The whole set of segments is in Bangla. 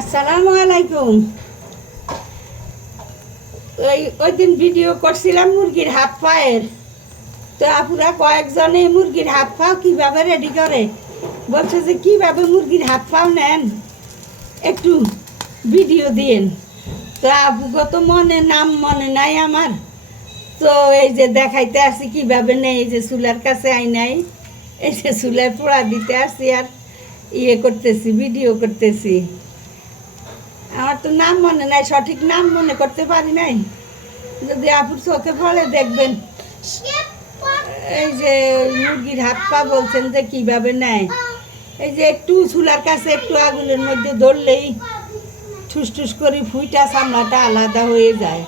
আসসালামু আলাইকুম। ওই দিন ভিডিও করছিলাম মুরগির হাত পায়ের। তো আপুরা কয়েকজনে মুরগির হাত পাও কীভাবে রেডি করে বলছে যে কীভাবে মুরগির হাত পাও নেন একটু ভিডিও দিয়েন। তো আপুকে তো নাম মনে নাই আমার। তো এই যে দেখাইতে আসি কীভাবে নেই, এই যে চুলার কাছে আই নাই, এই যে চুলায় পোড়া দিতে আসি আর ইয়ে করতেছি, ভিডিও করতেছি। আমার তো নাম মনে নাই, সঠিক নাম মনে করতে পারি নাই। যদি আপুর চোখে পড়ে দেখবেন। এই যে মুরগির হাত পা বলছেন যে কিভাবে নেয়, এই যে একটু চুলার কাছে একটু আগুনের মধ্যে ধরলেই ঠুস ঠুস করে ফুইটা চামড়াটা আলাদা হয়ে যায়।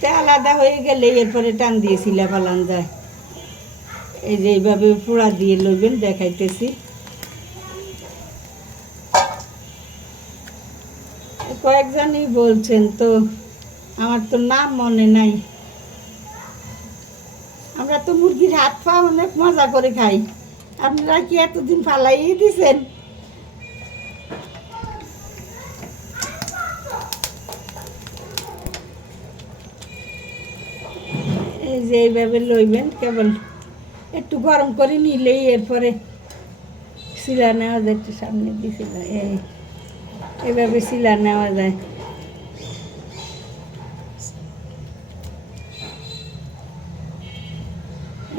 তা আলাদা হয়ে গেলে এরপরে টান দিয়ে শিলা ফালান যায়। এই যে এইভাবে পোড়া দিয়ে লইবেন, দেখাইতেছি। কয়েকজনই বলছেন, তো আমার তো নাম মনে নাই। আমরা তো মুরগির হাত পা অনেক মজা করে খাই। আপনারা কি এতদিন ফালাই দিছেন? এই যে এইভাবে লইবেন, কেবল একটু গরম করে নিলেই এরপরে শিলা নেওয়া যায়। একটু সামনে দিয়েছিল, এইভাবে শিলা নেওয়া যায়।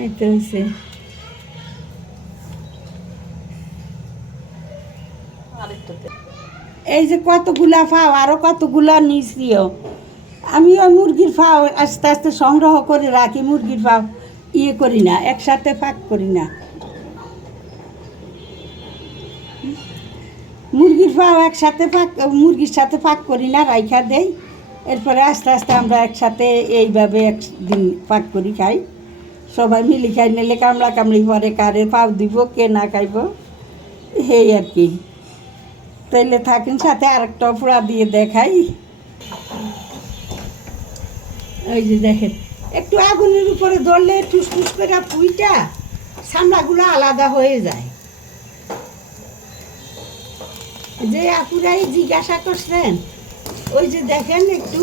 এই তো হয়েছে। এই যে কতগুলা ফাও, আরো কতগুলা নিচিও। আমি ওই মুরগির ফাও আস্তে আস্তে সংগ্রহ করে রাখি। মুরগির ফাও ইয়ে করি না, একসাথে ফাঁক করি না। মুরগির ফাও একসাথে ফাঁক, মুরগির সাথে ফাঁক করি না, রাইখা দেই। এরপরে আস্তে আস্তে আমরা একসাথে এইভাবে একদিন ফাঁক করি খাই। সবাই মিলি খাই, নিলে কামড়া কামড়ি পরে কারে পাও দিব, কে না খাইব, এই আর কি। তাইলে থাকেন, সাথে আরেকটা পোড়া দিয়ে দেখাই। ওই যে দেখেন, একটু আগুনের উপরে ধরলে টুস টুস করে পুইটা চামড়াগুলো আলাদা হয়ে যায়। যে আপুরাই জিজ্ঞাসা করছেন, ওই যে দেখেন একটু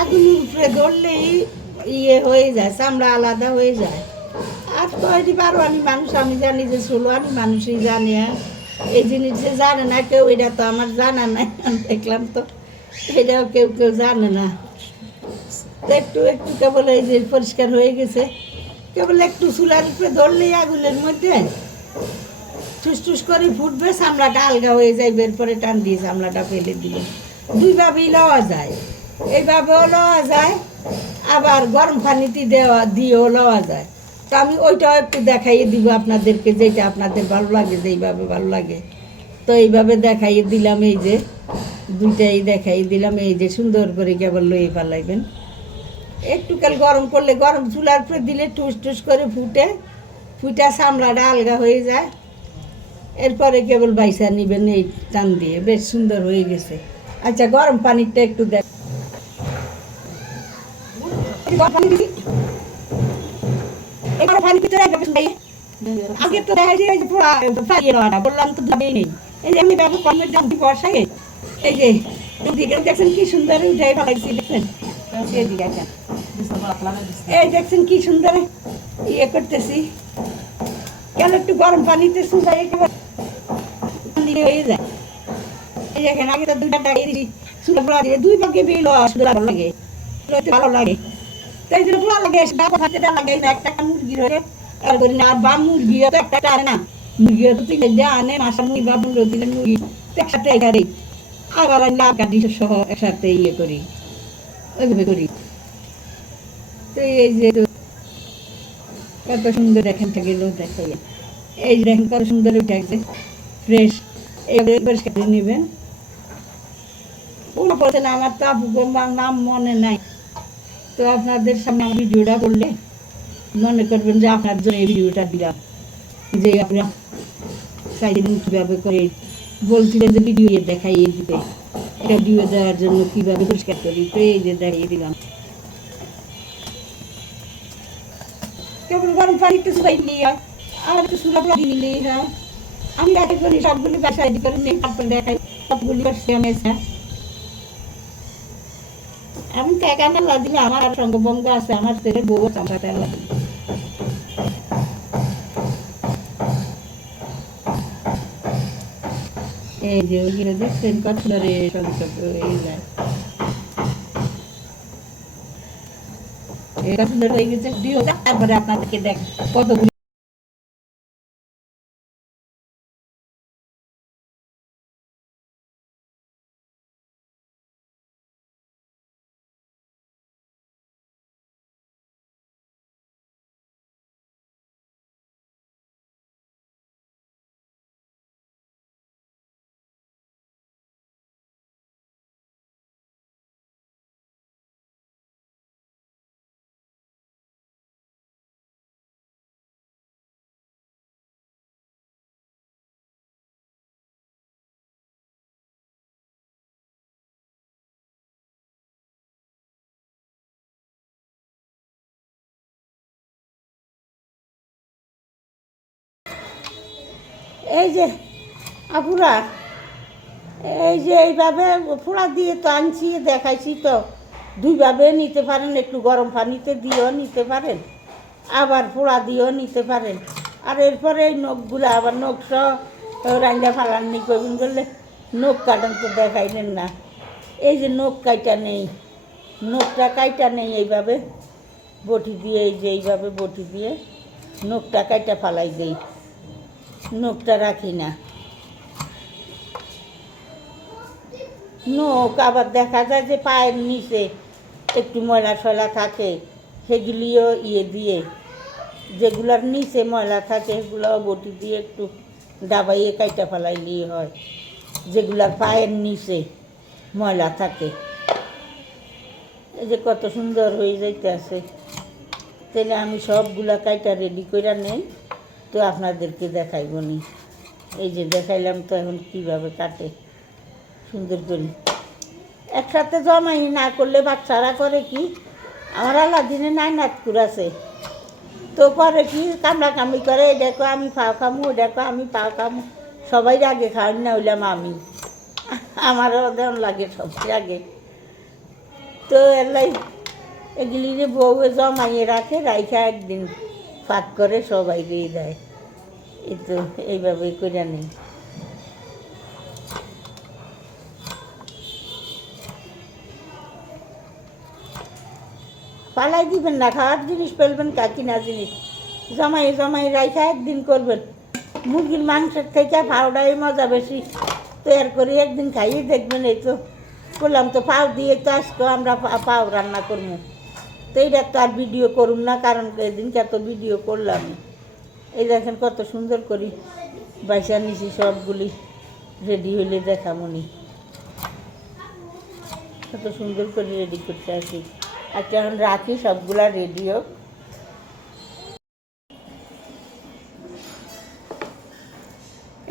আগুনের উপরে ধরলেই ইয়ে হয়ে যায়, চামড়া আলাদা হয়ে যায়। আর তো এটি বারোয়ানি মানুষ, আমি জানি যে ষোলোয়ানি মানুষই জানে। এই জিনিস যে জানে না কেউ, এটা তো আমার জানা নাই। দেখলাম তো এটাও কেউ কেউ জানে না। তো একটু একটু কেবল এই যে পরিষ্কার হয়ে গেছে, কেবল একটু চুলার উপরে ধরলেই আগুনের মধ্যে ঠুস ঠুস করে ফুটবে, চামড়াটা আলগা হয়ে যায়। এরপরে টান দিয়ে চামড়াটা ফেলে দিবে। দুইভাবেই লওয়া যায়, এইভাবেও লওয়া যায়, আবার গরম পানিতে দিয়েও লওয়া যায়। তো আমি ওইটাও একটু দেখাইয়ে দিব আপনাদেরকে, যেটা আপনাদের ভালো লাগে, যেইভাবে ভালো লাগে। তো এইভাবে দেখাইয়ে দিলাম, এই যে দুইটাই দেখাইয়ে দিলাম। এই যে সুন্দর করে কেবল লইয়ে পালাইবেন। একটু কাল গরম করলে, গরম চুলার উপরে দিলে টুস টুস করে ফুটা চামড়াটা আলগা হয়ে যায়। এরপরে কেবল বাইসা নিবেন এই টান দিয়ে, বেশ সুন্দর হয়ে গেছে। আচ্ছা, গরম পানিটা একটু দেখ। আগে তো বললাম তো নেই। এই যে আমি ব্যবহার কমের দাম বর্ষায়, এই যে দেখছেন কি সুন্দর উঠাই ফেলাইছি, দেখছেন? এই দেখছেন কি সুন্দর ইয়ে করতেছি। কেন একটু গরম পানিতে শুকাই হয়ে যায়। এই দেখেন, আগে তো দুইটা দুই পক্ষে বেরো ভালো লাগে, ভালো লাগে। তাই জন্য ভালো লাগে, লাগে একটা মুরগির হয়ে আর করি না। আর বা মুরগিও তো একটা আনে না, মুরগিও তো তিন আনে, মাসা মুরগি বা 15 দিনের মুরগি একসাথে এখানে আবার কাটি সহ একসাথে ইয়ে করি, ওইভাবে করি। তো এই যে কত সুন্দর দেখেন গেল, দেখাই এই যে দেখেন কত সুন্দর উঠেছে, ফ্রেশ। এইভাবে পরিষ্কার করে নেবেন। ওরা বলছেন আমার তো আপু নাম মনে নাই। তো আপনাদের সামনে আমি ভিডিওটা করলে মনে করবেন যে আপনার জন্য এই ভিডিওটা দিলাম, যে আপনারা চাইলেন কীভাবে করে বলছিলেন যে ভিডিও দেখাইয়ে দিতে। এটা ভিডিও দেওয়ার জন্য কীভাবে পরিষ্কার করি, তো এই যে দেখাইয়ে দিলাম। কেবল গরম পানি একটু শুকাই নিয়ে হয়, আর একটু সুরা নিলেই হয়। আমি রাতে করি সবগুলি বাসায় করে নিয়ে তারপর দেখাই। সবগুলি করছি আমি। আমি টাকা না দিলে আমার সঙ্গভঙ্গ আছে, আমার ছেলে বউ আমার টাকা লাগে। এই যে ওইগুলো দেখছেন কত ধরে এই যায়, এই কত ধরে হয়ে গেছে দিও, তারপরে আপনাদেরকে দেখ কতগুলো। এই যে আপুরা, এই যে এইভাবে ফোড়া দিয়ে তো আনছি, দেখাইছি তো, দুইভাবে নিতে পারেন, একটু গরম পানিতে দিয়েও নিতে পারেন, আবার ফোড়া দিয়েও নিতে পারেন। আর এরপরে এই নখগুলো আবার নখ সহ রান্না ফালাননি করবেন বললে নখ কাটান তো দেখাইলেন না। এই যে নখ কাইটা নেই, নখটা কাইটা নেই, এইভাবে বটি দিয়ে, এই যে এইভাবে বটি দিয়ে নখটা কাইটা ফালাই দেই, নখটা রাখি না। নখ আবার দেখা যায় যে পায়ের নিচে একটু ময়লা টয়লা থাকে, সেগুলিও দিয়ে, যেগুলার নিচে ময়লা থাকে সেগুলোও বটি দিয়ে একটু ডাবাইয়ে কাইটা ফেলাইলেই হয়, যেগুলার পায়ের নিচে ময়লা থাকে। এই যে কত সুন্দর হয়ে যাইতে আছে। তাহলে আমি সবগুলা কাইটা রেডি করে নেই, তো আপনাদেরকে দেখাইব নি। এই যে দেখাইলাম তো, এখন কীভাবে কাটে সুন্দর করে। একসাথে জমাই না করলে বাচ্চারা করে কি, আমার আলাদিনে নাই নাটকুর আছে, তো করে কি কামড়াকামড়ি করে, এই দেখো আমি পাও খামু, ও দেখো আমি পাও খামু, সবাই আগে খাওয়ান না হইলাম আমি, আমারও দেওয়ান লাগে সবাই আগে। তো এলাই এগুলি যে বউ জমাইয়ে রাখে, রাইখা একদিন ফাঁক করে সবাই দিয়ে দেয়। এই তো এইভাবে করে নেই। পালাই দিবেন না, খাওয়ার জিনিস ফেলবেন কা, কিনা জিনিস জমাই জমাই রাইখা একদিন করবেন। মুরগির মাংসের থেকে পাউডাই মজা বেশি, তৈরি করে একদিন খাইয়ে দেখবেন। এই তো করলাম তো, পাও দিয়ে তো আজকে আমরা পাও রান্না করবো, তো এইটা তো আর ভিডিও করুন না, কারণ এদিনকে তো ভিডিও করলাম। এই দেখেন কত সুন্দর করি বাইসা নিছি, সবগুলি রেডি হইলে দেখামনি, কত সুন্দর করে রেডি করতে আসি। আচ্ছা এখন রাখি, সবগুলা রেডি হোক।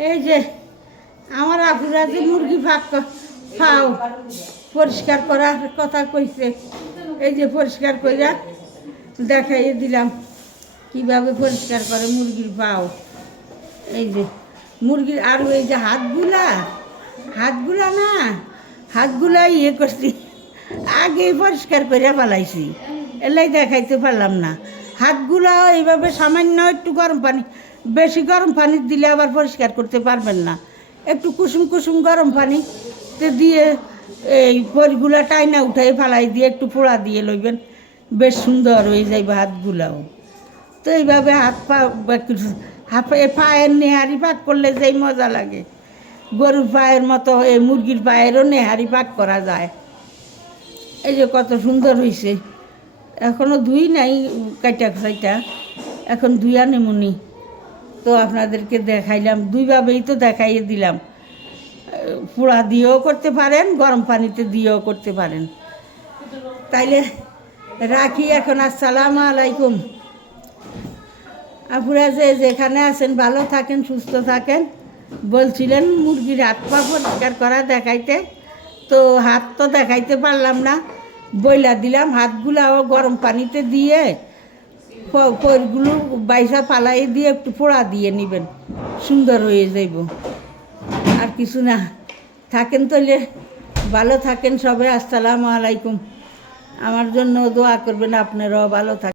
এই যে আমার আপুরা যে মুরগি ফাও পরিষ্কার করার কথা কইছে, এই যে পরিষ্কার কইরা দেখাইয়ে দিলাম কিভাবে পরিষ্কার করে মুরগির পাও। এই যে মুরগির, আর এই যে হাতগুলা না, হাতগুলা ইয়ে করছি, আগেই পরিষ্কার করে ফেলাইছি, এলাই দেখাইতে পারলাম না। হাতগুলা এইভাবে সামান্য একটু গরম পানি, বেশি গরম পানি দিলে আবার পরিষ্কার করতে পারবেন না, একটু কুসুম কুসুম গরম পানিতে দিয়ে এই পরিগুলা টাইনা উঠাই ফেলাই দিয়ে একটু পোড়া দিয়ে লইবেন, বেশ সুন্দর হয়ে যাইবে হাতগুলাও। তো এইভাবে হাত পা পায়ের নেহারি পাক করলে যেই মজা লাগে, গরুর পায়ের মতো এই মুরগির পায়েরও নেহারি পাক করা যায়। এই যে কত সুন্দর হয়েছে, এখনও ধুই নাই কাইটা সাইটা, এখন ধুইয়া নেমুনি, তো আপনাদেরকে দেখাইলাম, দুইভাবেই তো দেখাইয়ে দিলাম। পোড়া দিয়েও করতে পারেন, গরম পানিতে দিয়েও করতে পারেন। তাইলে রাখি এখন, আসসালামু আলাইকুম। আপনারা যে যেখানে আছেন ভালো থাকেন, সুস্থ থাকেন। বলছিলেন মুরগির হাত পা পরিষ্কার করা দেখাইতে, তো হাত তো দেখাইতে পারলাম না, বইলা দিলাম। হাতগুলাও গরম পানিতে দিয়ে পরগুলো বাইসা পালাই দিয়ে একটু পোড়া দিয়ে নেবেন, সুন্দর হয়ে যাইব, আর কিছু না। থাকেন তাহলে, ভালো থাকেন সবাই। আসসালামু আলাইকুম। আমার জন্য দোয়া করবেন, আপনারাও ভালো থাকেন।